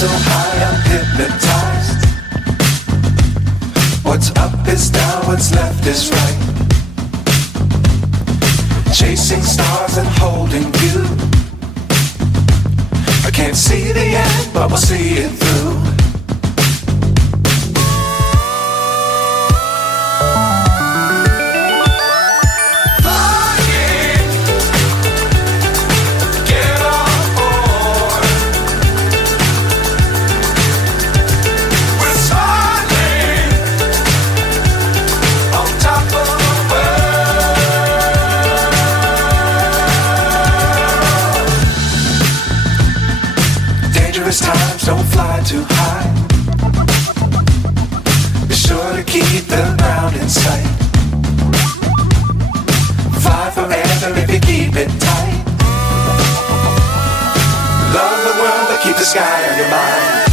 So high I'm hypnotized. What's up is down, what's left is right. Chasing stars and holding you. I can't see the end, but we'll see it through. Times don't fly too high. Be sure to keep the ground in sight. Fly forever if you keep it tight. Love the world but keep the sky on your mind.